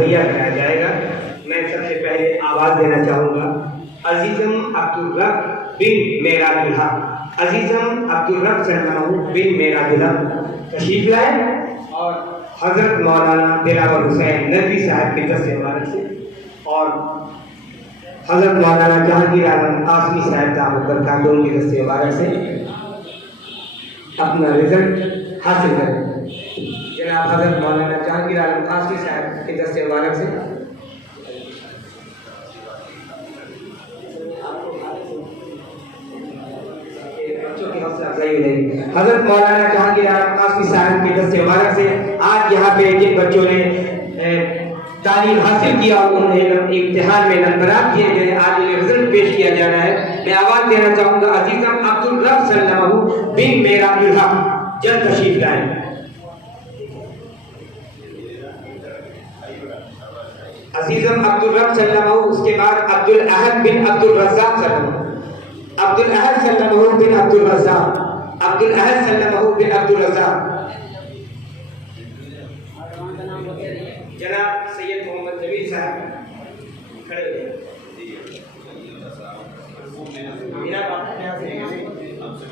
मुहैया कराया जाएगा। मैं सबसे पहले आवाज़ देना चाहूँगा अजीज़म अब्दुल रब बिन मेरादुल हक, अजीज़म अब्दुल रब सल्लल्लाहु बिन मेरादुल हक तशरीफ लाए और हज़रत मौलाना दिलावर हुसैन नदवी साहब के दस्त मुबारक से और हज़रत मौलाना जहांगीर आलम कासमी साहब दामद बरकातहू के दस्त मुबारक से अपना रिजल्ट हासिल करें। जनाब हज़रत मौलाना जहांगीर आलम कासमी साहब के दस्त मुबारक से हज़रत मौलाना जहांगीर आलम कासमी साहब के दस्त मुबारक से आज यहाँ पे जिन बच्चों ने तालीम हासिल किया उन्हें इम्तिहान में नंबरात किए गए, आज उन्हें रिजल्ट पेश किया जाना है। मैं आवाज़ देना चाहूँगा अजीज़म अब्दुल रब सल्लल्लाहु बिन मेरादुल हक जल्द तशरीफ लाएं। अजीज़म अब्दुल रब सल्लल्लाहु, उसके बाद अब्दुल अहद बिन अब्दुल रज़्ज़ाक़ सल्लल्लाहु, अब्दुल अहद सल्लल्लाहु बिन अब्दुल रज़्ज़ाक़, अब्दुल अहद सल्लल्लाहु बिन अब्दुल रज़्ज़ाक़। जनाब सैयद मोहम्मद जमील साहब खड़े हुए।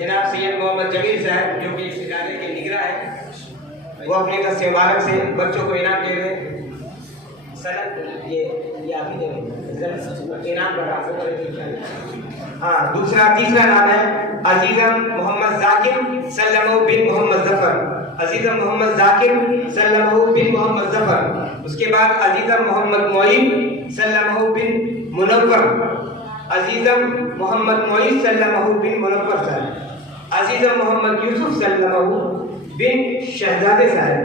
जनाब सैयद मोहम्मद जमील साहब जो कि इस इदारे के निगरां है, वो अपने दस्त मुबारक से बच्चों को इनाम दे रहे हैं। सनद ये आप ही दे रहे इनाम बढ़ा। हाँ, तीसरा नाम है अजीज़म मोहम्मद जाकिर सल्लल्लाहु बिन मोहम्मद जफर, अजीज़म मोहम्मद जाकिर सल्लल्लाहु बिन मोहम्मद जफर। उसके बाद अजीज़म मोहम्मद मोइन सल्लल्लाहु बिन मुनव्वर, अजीज़म मोहम्मद मोइन सल्लल्लाहु बिन मुनव्वर साहब, अजीज़म मोहम्मद यूसुफ सल्लल्लाहु बिन शहजादे साहब,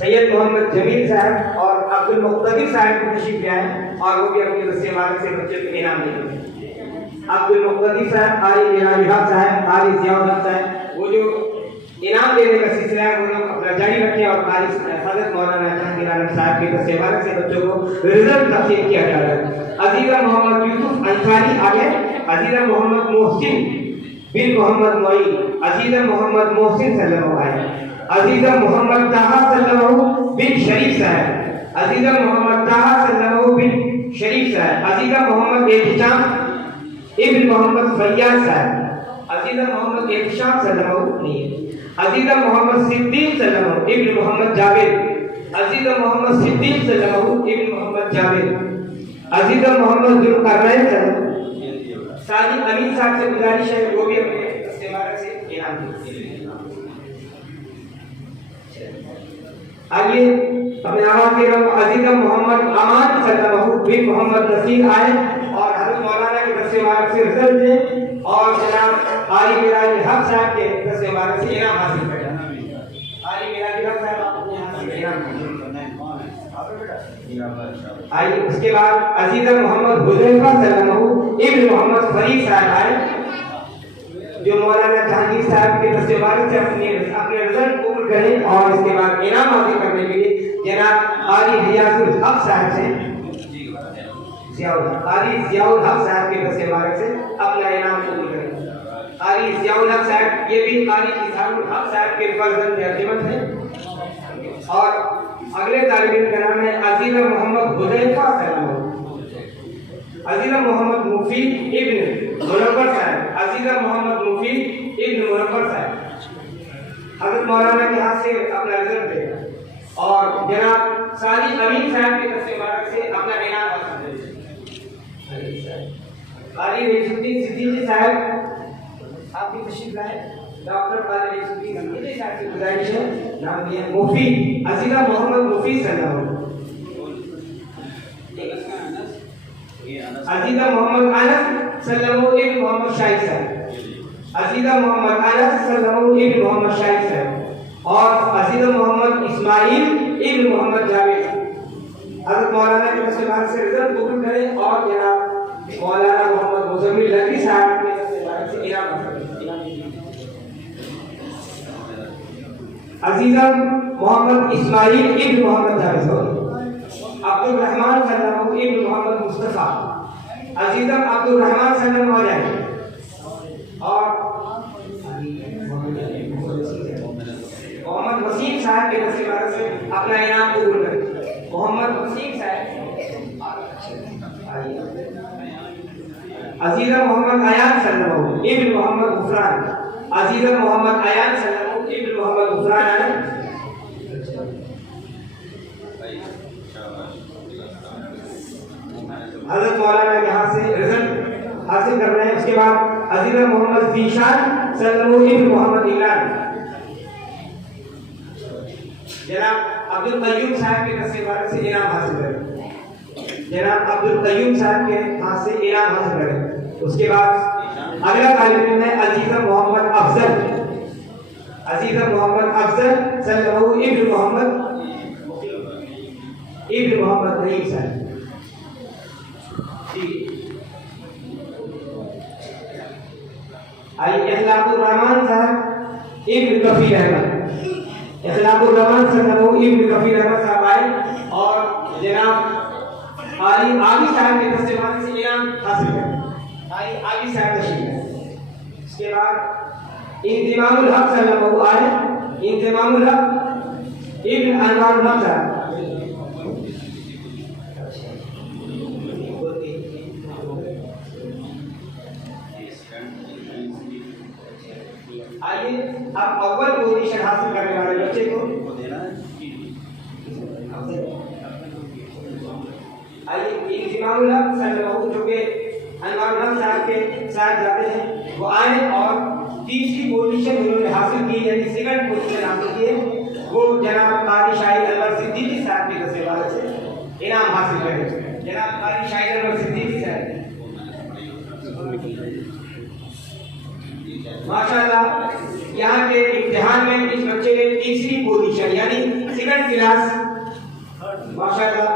सैयद मोहम्मद जमील साहब और अब्दुल मुक्तदिर साहब की तशरीफ लाए और वो भी अपने दस्त मुबारक से बच्चे को इनाम देंगे। अब्दुल मुक्तदिर साहब, कारी मिराज हक साहब, कारी जियाउल हक साहब, वो जो इनाम देने का सिलसिला है वो लोग अपना जारी रखें और कारी हज़रत मौलाना जहांगीर आलम साहब के दस्त मुबारक से बच्चों को रिजल्ट तक़सीम किया जा रहा है। अजीज़म मोहम्मद यूसुफ अंसारी आगे, अजीज़म मोहम्मद मोहसिन बिन मोहम्मद मोइन, अजीज़म मोहम्मद मोहसिन सल्लल्लाहु अलैहि, अजीज़म मोहम्मद ताहा सल्लल्लाहु बिन शरीफ साहब, अजीज़म मोहम्मद ताहा सल्लल्लाहु बिन शरीफ साहब, अजीज़म मोहम्मद एहतिशाम इब्न मोहम्मद फैयाज साहब, अजीज़म मोहम्मद एहतिशाम सल्लल्लाहु नहीं, अजीज़म मोहम्मद सिद्दीक सल्लल्लाहु इब्न मोहम्मद जावेद, अजीज़म मोहम्मद सिद्दीक सल्लल्लाहु इब्न मोहम्मद जावेद, अजीज़म मोहम्मद जुल्क़रनैन सल्लल्लाहु। साजिद अमीन साहब से गुजारिश है वो भी अपने दस्त मुबारक से इनाम दें। आइए अपने आवाज़ दे रहा हूँ अजीज़म मोहम्मद अमान सल्लल्लाहु बिन मोहम्मद नसीर आए और हज़रत मौलाना के दस्त मुबारक से रिजल्ट दें और जनाब कारी मिराज हक साहब के दस्त मुबारक से इनाम हासिल करें। कारी मिराज हक साहब आप अपने हाथ से इनाम आइए। उसके बाद अजीज़म मोहम्मद हुज़ैफा सल्लल्लाहु इब्न मोहम्मद फरीद साहब आए जो मौलाना जहांगीर साहब के दस्त मुबारक से अपने रिजल्ट कबूल करें और इसके बाद इनाम हासिल करने के लिए जनाब कारी रियाजुल हक साहब से कारी जियाउल हक साहब के दस्त मुबारक से अपना इनाम कबूल करें। कारी जियाउल हक साहब ये भी कारी इजहारुल हक साहब के फर्जंद एअतिमत हैं और अगले तालिब इल्म का नाम है अजीज़म मोहम्मद हुज़ैफा सल्लल्लाहु, अजीज़म मोहम्मद मुफीद इब्न मुनव्वर साहब, अजीज़म मोहम्मद मुफीद इब्न मुनव्वर साहब हज़रत मौलाना के हाथ से अपना रिजल्ट दे और जनाब साजिद अमीन साहब के दस्त मुबारक से अपना इनाम हासिल करें। कारी रिजुद्दीन सिद्दीकी साहब आप भी तशरीफ लाए। डॉक्टर कारी रिजुद्दीन सिद्दीकी साहब की गुजारिश है नाम दिया मुफीद, अजीज़म मोहम्मद मुफीद सल्लल्लाहु, अजीज़म मोहम्मद अनस सल्लल्लाहु इब्न मोहम्मद शाहिद साहब, अजीज़म मोहम्मद अनस सल्लल्लाहु इब्न मोहम्मद शाहिद साहब और अजीज़म मोहम्मद इस्माइल इब्न मोहम्मद जावेद। हज़रत मौलाना के दस्त मुबारक से रिजल्ट कबूल करें और जनाब मौलाना मोहम्मद मुज़म्मिल नदवी साहब के दस्त मुबारक से इनाम करें। अजीज़म मोहम्मद इस्माइल इब्न मोहम्मद जावेद, अब्दुल रहमान सल्लल्लाहु इब्न मोहम्मद मुस्तफ़ा, अजीज़म अब्दुल रहमान सल्लल्लाहु अलैहि और मोहम्मद वसीम साहब साहब के दस्तेवार से अपना इनाम कबूल करें। मोहम्मद वसीम साहब, अजीजा मोहम्मद अयान सल्लल्लाहु इब्न मोहम्मद गुफरान, अजीजा मोहम्मद अयान सल्लल्लाहु इब्न मोहम्मद गुफरान है। हजरत मौलाना के हाथ से रिजल्ट हासिल कर रहे हैं। उसके बाद अजीजा मोहम्मद जीशान सल्लल्लाहु इब्न मोहम्मद इमरान, जनाब अब्दुल कयूम साहब के दस्तेवार से इनाम हासिल करें। जनाब अब्दुल कयूम साहब के हाथ से इनाम हासिल करें। उसके बाद अगला तालिब इल्म है अजीजा मोहम्मद अफजल, अजीजा मोहम्मद अफजल सल्लल्लाहु इब्न मोहम्मद रहीम साहब। इखलाकुर रहमान साहब इब्न कफीर अहमद, इखलाकुर रहमान सल्लल्लाहु इब्न कफीर अहमद साहब आए और जनाब आली साहब के दस्तेवार से इनाम हासिल करें। आली साहब तशरीफ है। उसके बाद इंतिमामुल हक सल्लल्लाहु आए, इंतिमामुल हक इब्न अनवारुल हक साहब। आइए अब अव्वल पोजीशन हासिल करने वाले बच्चे को आइए इंतिमामुल हक सल्लल्लाहु जो के अनवारुल हक साहब के साथ जाते हैं वो आए और तीसरी पोजीशन उन्होंने हासिल की, यानी सेकंड पोजीशन हासिल की है। वो जनाब कारी शाही अनवर सिद्दीकी साहब के दस्तेवार से इनाम हासिल करें। जनाब कारी शाही अनवर सिद्दीकी साहब माशाल्लाह यहाँ के इम्तिहान में इस बच्चे ने तीसरी पोजीशन यानी सेकंड क्लास माशाल्लाह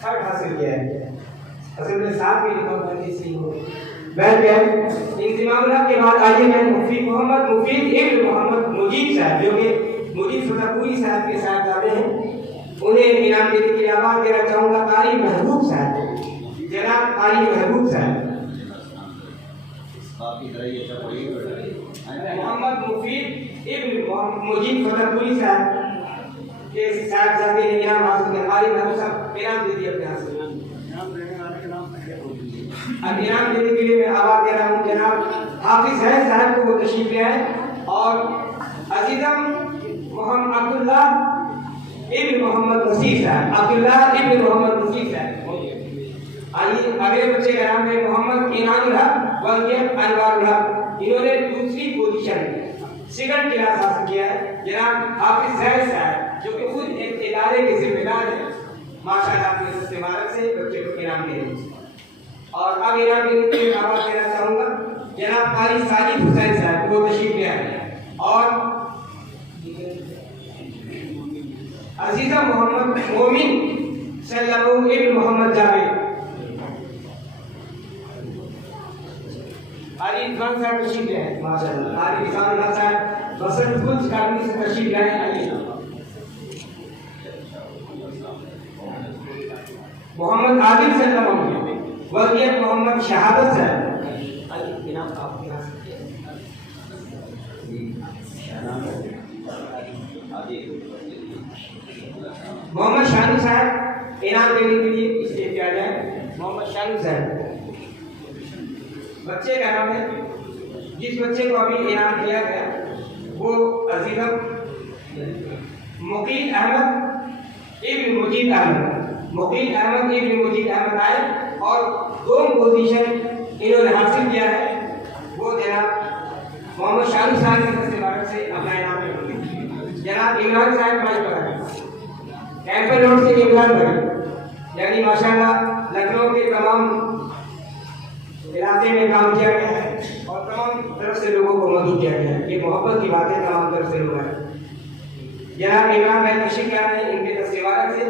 थर्ड हासिल किया है। असल में साथ भी लिखा तीसरी हो बैठ गए। इंतिमामुल हक के बाद आइए मैं मोहम्मद मुफीद इब्न मोहम्मद मुजीब साहब जो कि मुजीब फतेहपुरी साहब के साथ जाते हैं, उन्हें इनाम देने के लिए आवाज देना चाहूँगा कारी महबूब साहब, जनाब कारी महबूब साहब। मोहम्मद मुफीद इब्न मुजीब फतेहपुरी साहब के साथ जाते हैं इनाम हासिल किया। कारी महबूब साहब इनाम दे दिए अपने हाथ से। अब इनाम देने के लिए मैं आवाज दे रहा हूँ जनाब हाफिज है साहब को, वो तशरीफ ले आए और अजीजम मोहम्मद अब्दुल्ला इब्न मोहम्मद वसीफ साहब, अब्दुल्ला इब्न मोहम्मद वसीफ साहब। आइए अगले बच्चे का नाम है मोहम्मद इनामुल हक वल्के अनवारुल हक, इन्होंने दूसरी पोजीशन सेकंड क्लास हासिल किया है। जनाब हाफिज जैद साहब जो कि खुद एक इदारे के जिम्मेदार है, माशाल्लाह अपने दस्तेवार से बच्चे को इनाम दे रहे हैं। और अब इनाम देने के लिए आवाज देना चाहूँगा जनाब कारी साजिद हुसैन साहब, वो तशरीफ ले आए और अजीजा मोहम्मद मोमिन सल्लल्लाहु इब्न मोहम्मद जावेद। आली रिजवान साहब तशरीफ ले आए माशाल्लाह। आली रिजवान साहब बसंतगंज कॉलोनी से तशरीफ ले आए। आइए मोहम्मद आदिल सल्लल्लाहु वल्के मोहम्मद शहादत साहब। आइए इनाम आपके हाथ से मोहम्मद शानू साहब इनाम देने के लिए इसलिए किया जाए। मोहम्मद शानू साहब बच्चे का नाम है, जिस बच्चे को अभी इनाम दिया गया वो अजीजम मुकीद अहमद इब्न मुजीब अहमद, मुकीद अहमद इब्न मुजीब अहमद आए और दो पोजीशन इन्होंने हासिल किया है। वो जनाब मोहम्मद शानू साहब के दस्तेवार से अपना इनाम लेंगे। जनाब इमरान साहब माइक पर आए, कैंपल रोड से इमरान भाई, यानी माशाल्लाह लखनऊ के तमाम इलाके में काम किया गया है और तमाम तरफ से लोगों को मदद किया गया है। ये मोहब्बत की बातें तमाम तरफ से लोग हैं। जनाब इमरान भाई तशरीफ ले आए, इनके दस्तेवार से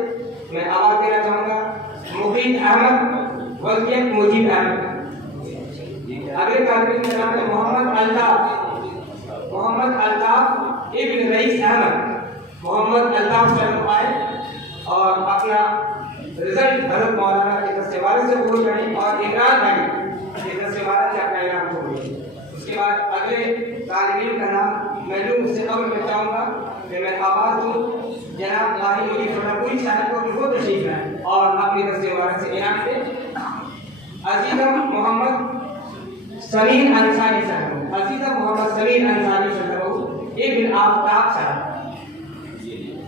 मैं आवाज देना चाहूँगा मुकीद अहमद वल्के मुजीब अहमद। अगले तालिब का नाम है मोहम्मद अल्ताफ इब्न रईस अहमद। मोहम्मद अल्ताफ साहब आए और अपना रिजल्ट हजरत मौलाना के दस्तेवार से कबूल करें और इमरान भाई के दस्तेवार से अपना इनाम कबूल करें। उसके बाद अगले तालिब का नाम मैं उससे कबल में चाहूँगा फिर मैं आवाज दूं जनाब माही मुझे थोड़ा कोई साहब को वो तशरीफ है और अपनी दस्ते मुबारक से इनाम दे अजीजम मोहम्मद समीर अंसारी साहब, अजीजम मोहम्मद समीर अंसारी साहब इब्न आफ्ताब साहब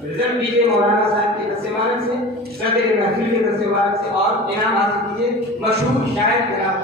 रिजल्ट कीजिए मौलाना साहब की दस्ते मुबारक से, सदर महफिल की दस्ते मुबारक से और इनाम हासिल कीजिए मशहूर शायर जनाब